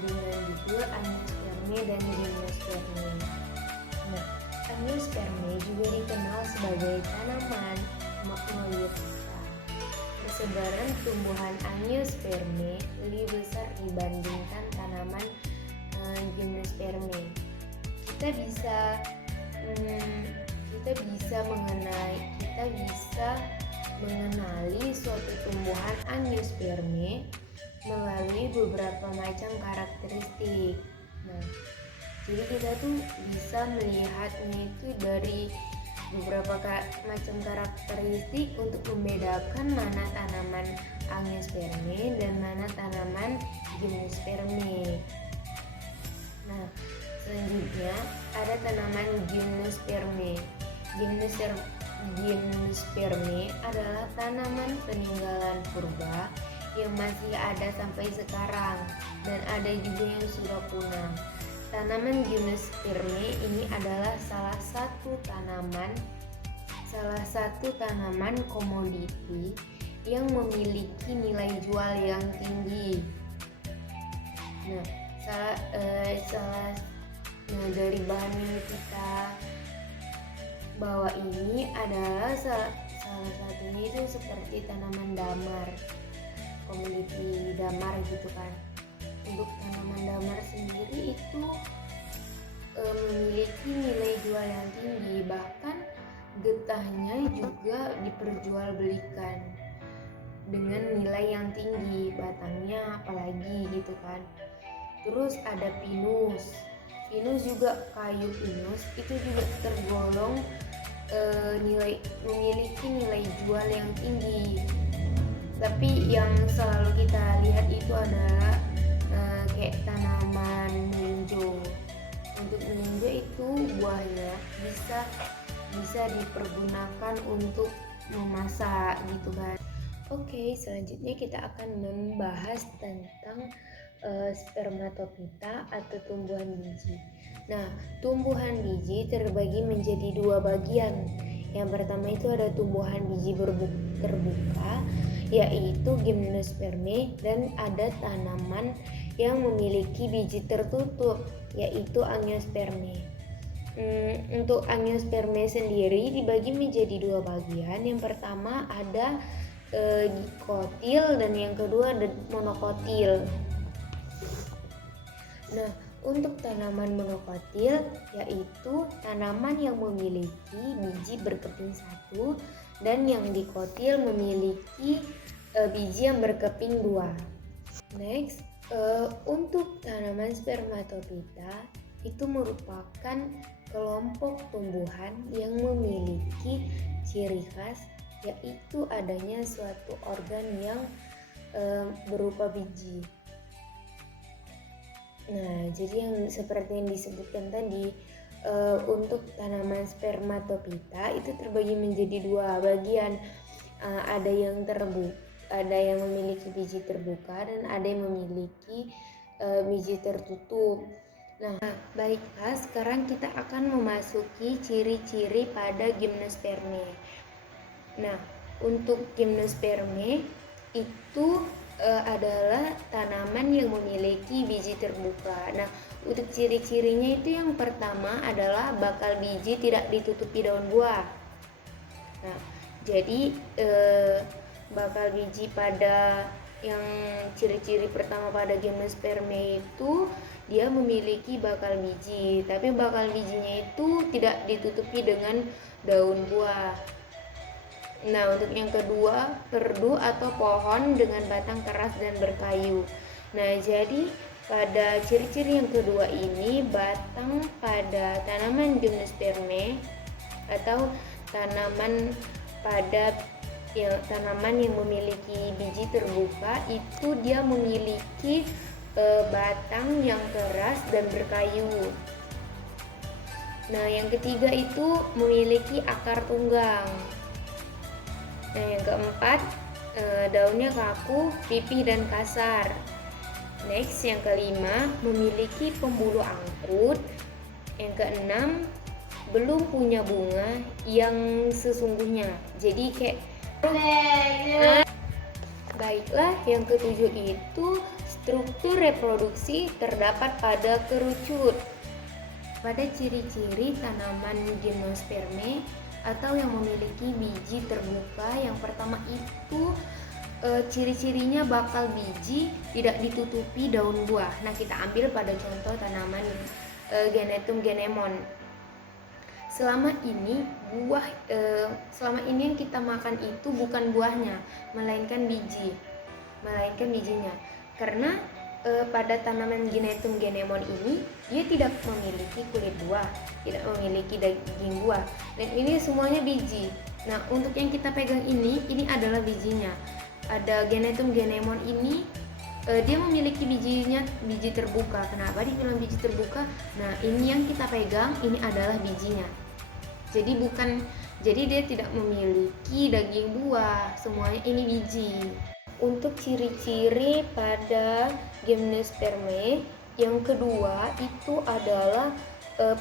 dengan judul Angiospermae dan Gymnospermae. Nah, Angiospermae juga dikenal sebagai tanaman Magnoliotica. Persebaran tumbuhan Angiospermae lebih besar dibandingkan tanaman Gymnospermae. Kita bisa mengenali suatu tumbuhan Angiospermae melalui beberapa macam karakteristik. Nah, jadi kita tuh bisa melihatnya itu dari beberapa macam karakteristik untuk membedakan mana tanaman Angiospermae dan mana tanaman Gymnospermae. Nah, selanjutnya ada tanaman Gymnospermae. Gymnospermae adalah tanaman peninggalan purba yang masih ada sampai sekarang dan ada juga yang sudah punah. Tanaman Gymnospermae ini adalah salah satu tanaman komoditi yang memiliki nilai jual yang tinggi. Nah, dari bahan yang kita bawa ini adalah salah satunya itu seperti tanaman damar, komoditi damar gitu kan. Untuk tanaman damar sendiri itu memiliki nilai jual yang tinggi, bahkan getahnya juga diperjualbelikan dengan nilai yang tinggi, batangnya apalagi gitu kan. Terus ada pinus juga, kayu pinus itu juga tergolong memiliki nilai jual yang tinggi. Tapi yang selalu kita lihat itu adalah kayak tanaman melinjo. Untuk melinjo itu buahnya bisa dipergunakan untuk memasak gitu kan. Oke, selanjutnya kita akan membahas tentang spermatopita atau tumbuhan biji. Nah, tumbuhan biji terbagi menjadi dua bagian. Yang pertama itu ada tumbuhan biji terbuka, yaitu Gymnospermae, dan ada tanaman yang memiliki biji tertutup, yaitu Angiospermae. Untuk Angiospermae sendiri dibagi menjadi dua bagian. Yang pertama ada dikotil dan yang kedua ada monokotil. Nah, untuk tanaman monokotil yaitu tanaman yang memiliki biji berkeping satu dan yang dikotil memiliki biji yang berkeping dua. Next, untuk tanaman spermatopita itu merupakan kelompok tumbuhan yang memiliki ciri khas yaitu adanya suatu organ yang berupa biji. Nah, jadi yang seperti yang disebutkan tadi, untuk tanaman spermatopita itu terbagi menjadi dua bagian. Ada yang memiliki biji terbuka dan ada yang memiliki biji tertutup. Nah, baiklah, sekarang kita akan memasuki ciri-ciri pada Gymnospermae. Nah, untuk Gymnospermae itu adalah tanaman yang memiliki biji terbuka. Nah, untuk ciri-cirinya itu yang pertama adalah bakal biji tidak ditutupi daun buah. Nah, jadi bakal biji pada yang ciri-ciri pertama pada Gymnospermae itu dia memiliki bakal biji, tapi bakal bijinya itu tidak ditutupi dengan daun buah. Nah, untuk yang kedua, perdu atau pohon dengan batang keras dan berkayu. Nah, jadi pada ciri-ciri yang kedua ini, batang pada tanaman Gymnospermae atau tanaman yang memiliki biji terbuka itu dia memiliki batang yang keras dan berkayu. Nah, yang ketiga itu memiliki akar tunggang. Nah, yang keempat, daunnya kaku, pipih dan kasar. Next, yang kelima, memiliki pembuluh angkrut. Yang keenam, belum punya bunga yang sesungguhnya. Jadi kayak baiklah, yang ketujuh itu Struktur reproduksi terdapat pada kerucut. Pada ciri-ciri tanaman gimnosperme atau yang memiliki biji terbuka, yang pertama itu ciri-cirinya bakal biji tidak ditutupi daun buah. Nah, kita ambil pada contoh tanaman Genetum genemon. Selama ini yang kita makan itu bukan buahnya, melainkan bijinya. Karena pada tanaman Genetum genemon ini dia tidak memiliki kulit buah, tidak memiliki daging buah, dan ini semuanya biji. Nah, untuk yang kita pegang ini adalah bijinya. Ada Genetum genemon ini dia memiliki biji terbuka. Kenapa dibilang biji terbuka? Nah, ini yang kita pegang ini adalah bijinya. Jadi dia tidak memiliki daging buah, semuanya ini biji. Untuk ciri-ciri pada gimnosperme yang kedua itu adalah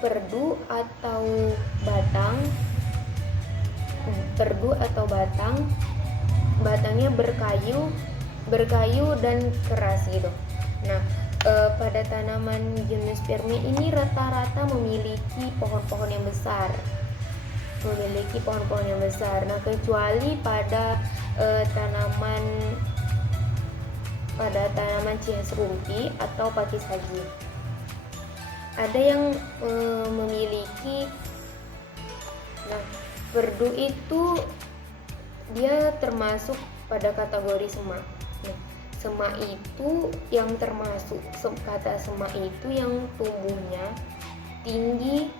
perdu atau batang. Batangnya berkayu dan keras gitu. Nah, pada tanaman gimnosperme ini rata-rata memiliki pohon-pohon yang besar. Nah, kecuali pada tanaman Cias rumpi atau pakis haji. Ada yang memiliki, nah, perdu itu dia termasuk pada kategori semak. Nah, semak itu yang termasuk, kata semak itu yang tumbuhnya tinggi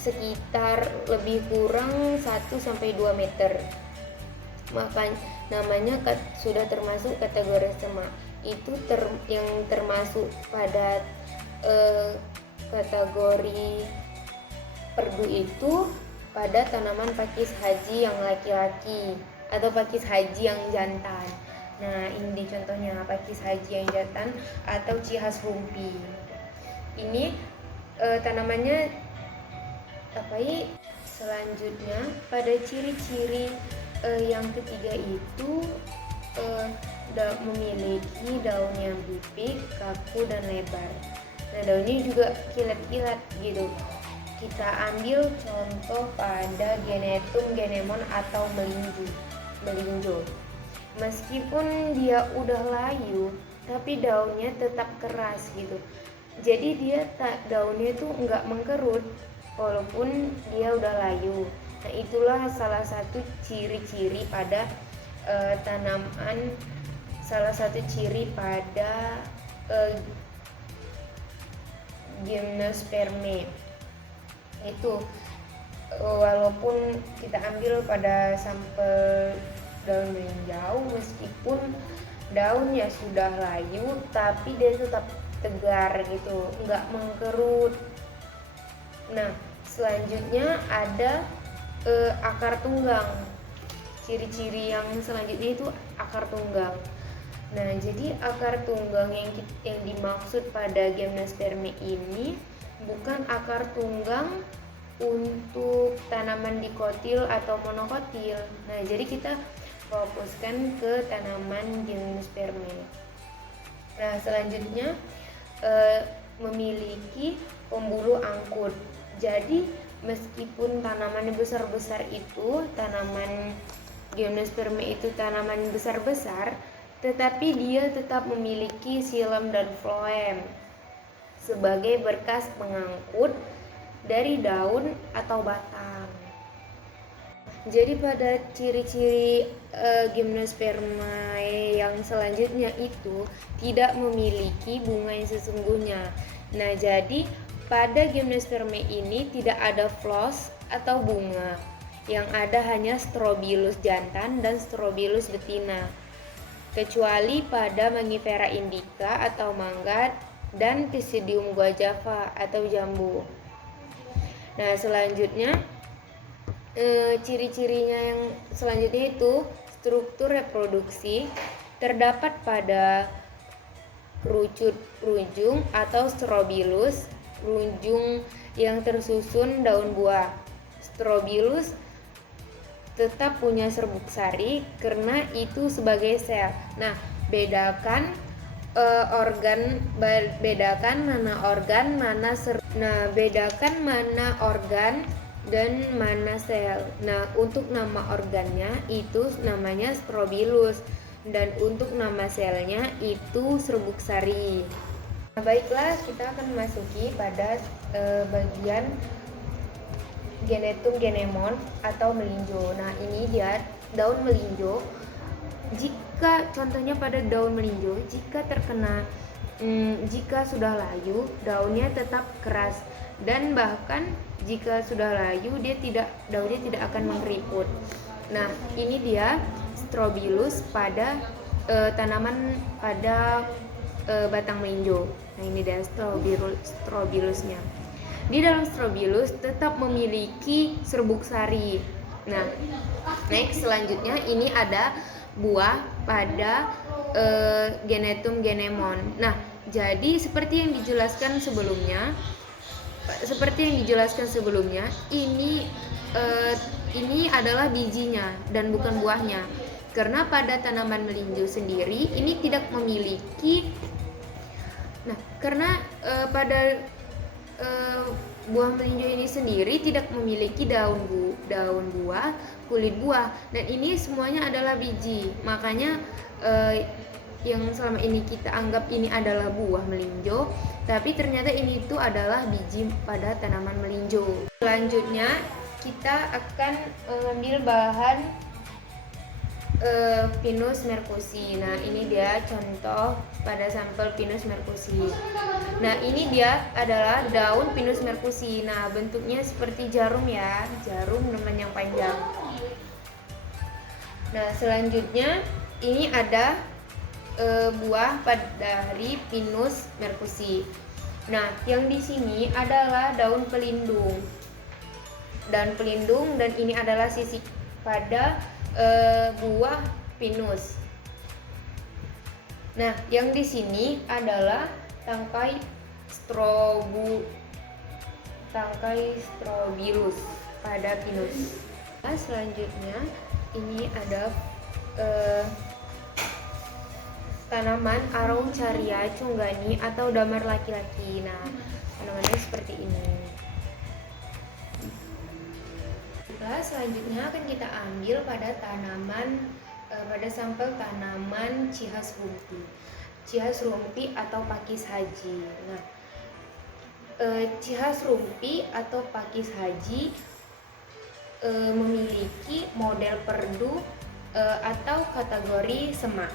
sekitar lebih kurang 1-2 meter. Maka namanya sudah termasuk kategori semak. Itu yang termasuk pada kategori perdu itu pada tanaman pakis haji yang laki-laki atau pakis haji yang jantan. Nah, ini contohnya pakis haji yang jantan atau Cias rumpi. Ini tanamannya selanjutnya pada ciri-ciri yang ketiga itu memiliki daun yang pipih, kaku dan lebar. Nah, daunnya juga kilat-kilat gitu. Kita ambil contoh pada Genetum genemon atau melinjo. Meskipun dia udah layu, tapi daunnya tetap keras gitu. Jadi daunnya tuh nggak mengkerut walaupun dia udah layu. Nah, itulah salah satu ciri-ciri pada gimnosperme. Itu walaupun kita ambil pada sampel daun melinjau, meskipun daunnya sudah layu tapi dia tetap tegar gitu, nggak mengkerut. Nah, selanjutnya ada akar tunggang. Ciri-ciri yang selanjutnya itu akar tunggang. Nah, jadi akar tunggang yang dimaksud pada gimnosperme ini bukan akar tunggang untuk tanaman dikotil atau monokotil. Nah, jadi kita fokuskan ke tanaman gimnosperme. Nah, selanjutnya memiliki pembuluh angkut. Jadi meskipun tanaman besar-besar itu, tanaman gimnosperme itu tanaman besar-besar, tetapi dia tetap memiliki xilem dan floem sebagai berkas pengangkut dari daun atau batang. Jadi pada ciri-ciri gimnosperma yang selanjutnya itu tidak memiliki bunga yang sesungguhnya. Nah, jadi pada gimnosperme ini tidak ada flos atau bunga. Yang ada hanya strobilus jantan dan strobilus betina. Kecuali pada Mangifera indica atau mangga dan Pisidium guajava atau jambu. Nah, selanjutnya ciri-cirinya yang selanjutnya itu struktur reproduksi terdapat pada kerucut runjung atau strobilus, runjung yang tersusun daun buah. Strobilus tetap punya serbuk sari karena itu sebagai sel. Nah, bedakan organ, bedakan mana organ, mana bedakan mana organ dan mana sel. Nah, untuk nama organnya itu namanya strobilus dan untuk nama selnya itu serbuk sari. Nah, baiklah, kita akan memasuki pada bagian genetum genemon atau melinjo. Nah, ini dia daun melinjo. Jika contohnya pada daun melinjo, jika terkena jika sudah layu, daunnya tetap keras, dan bahkan jika sudah layu daunnya tidak akan mengkeriput. Nah, ini dia strobilus pada tanaman pada batang melinjo. Nah, ini dia strobilusnya. Di dalam strobilus tetap memiliki serbuk sari. Nah, next selanjutnya ini ada buah pada genetum genemon. Nah, jadi seperti yang dijelaskan sebelumnya, ini adalah bijinya dan bukan buahnya. Karena pada tanaman melinjo sendiri ini tidak memiliki. Nah, karena pada buah melinjo ini sendiri tidak memiliki daun buah, kulit buah, dan ini semuanya adalah biji. Makanya yang selama ini kita anggap ini adalah buah melinjo, tapi ternyata ini itu adalah biji pada tanaman melinjo. Selanjutnya kita akan mengambil bahan Pinus merkusi. Nah, ini dia contoh pada sampel Pinus merkusi. Nah, ini dia adalah daun Pinus merkusi. Nah, bentuknya seperti jarum ya, jarum dengan yang panjang. Nah, selanjutnya ini ada buah dari Pinus merkusi. Nah, yang di sini adalah daun pelindung dan ini adalah sisik pada buah pinus. Nah, yang di sini adalah tangkai strobilus pada pinus. Nah, selanjutnya ini ada tanaman Araucaria cunggani atau damar laki-laki. Nah, tanamannya seperti ini. Selanjutnya akan kita ambil pada sampel tanaman Chihas rumpi atau pakis haji. Nah, Chihas rumpi atau pakis haji memiliki model perdu atau kategori semak.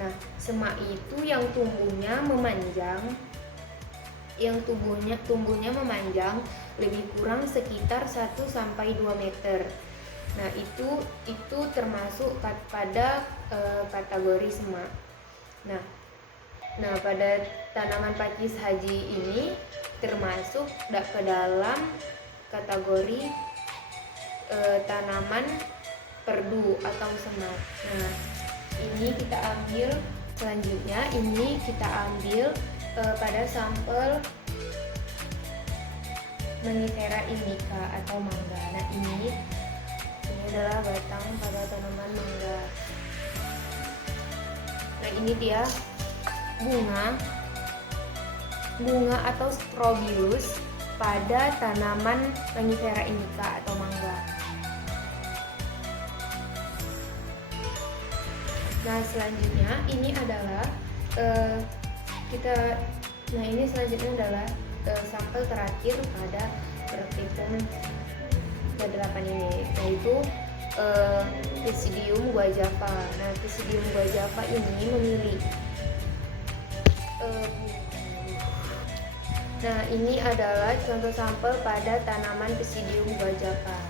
Nah, semak itu yang tumbuhnya memanjang lebih kurang sekitar 1-2 meter. Nah, itu termasuk pada kategori semak. Nah, pada tanaman pakis haji ini termasuk ke dalam kategori tanaman perdu atau semak. Nah, ini kita ambil selanjutnya. Ini kita ambil pada sampel Mangifera indica atau mangga. Nah, ini adalah batang pada tanaman mangga. Nah, ini dia bunga atau strobilus pada tanaman Mangifera indica atau mangga. Nah, selanjutnya ini adalah selanjutnya adalah sampel terakhir pada Cryptogamum ke-8 ini, yaitu Pisidium guajava. Nah, Pisidium guajava ini memiliki nah, ini adalah contoh sampel pada tanaman Pisidium guajava.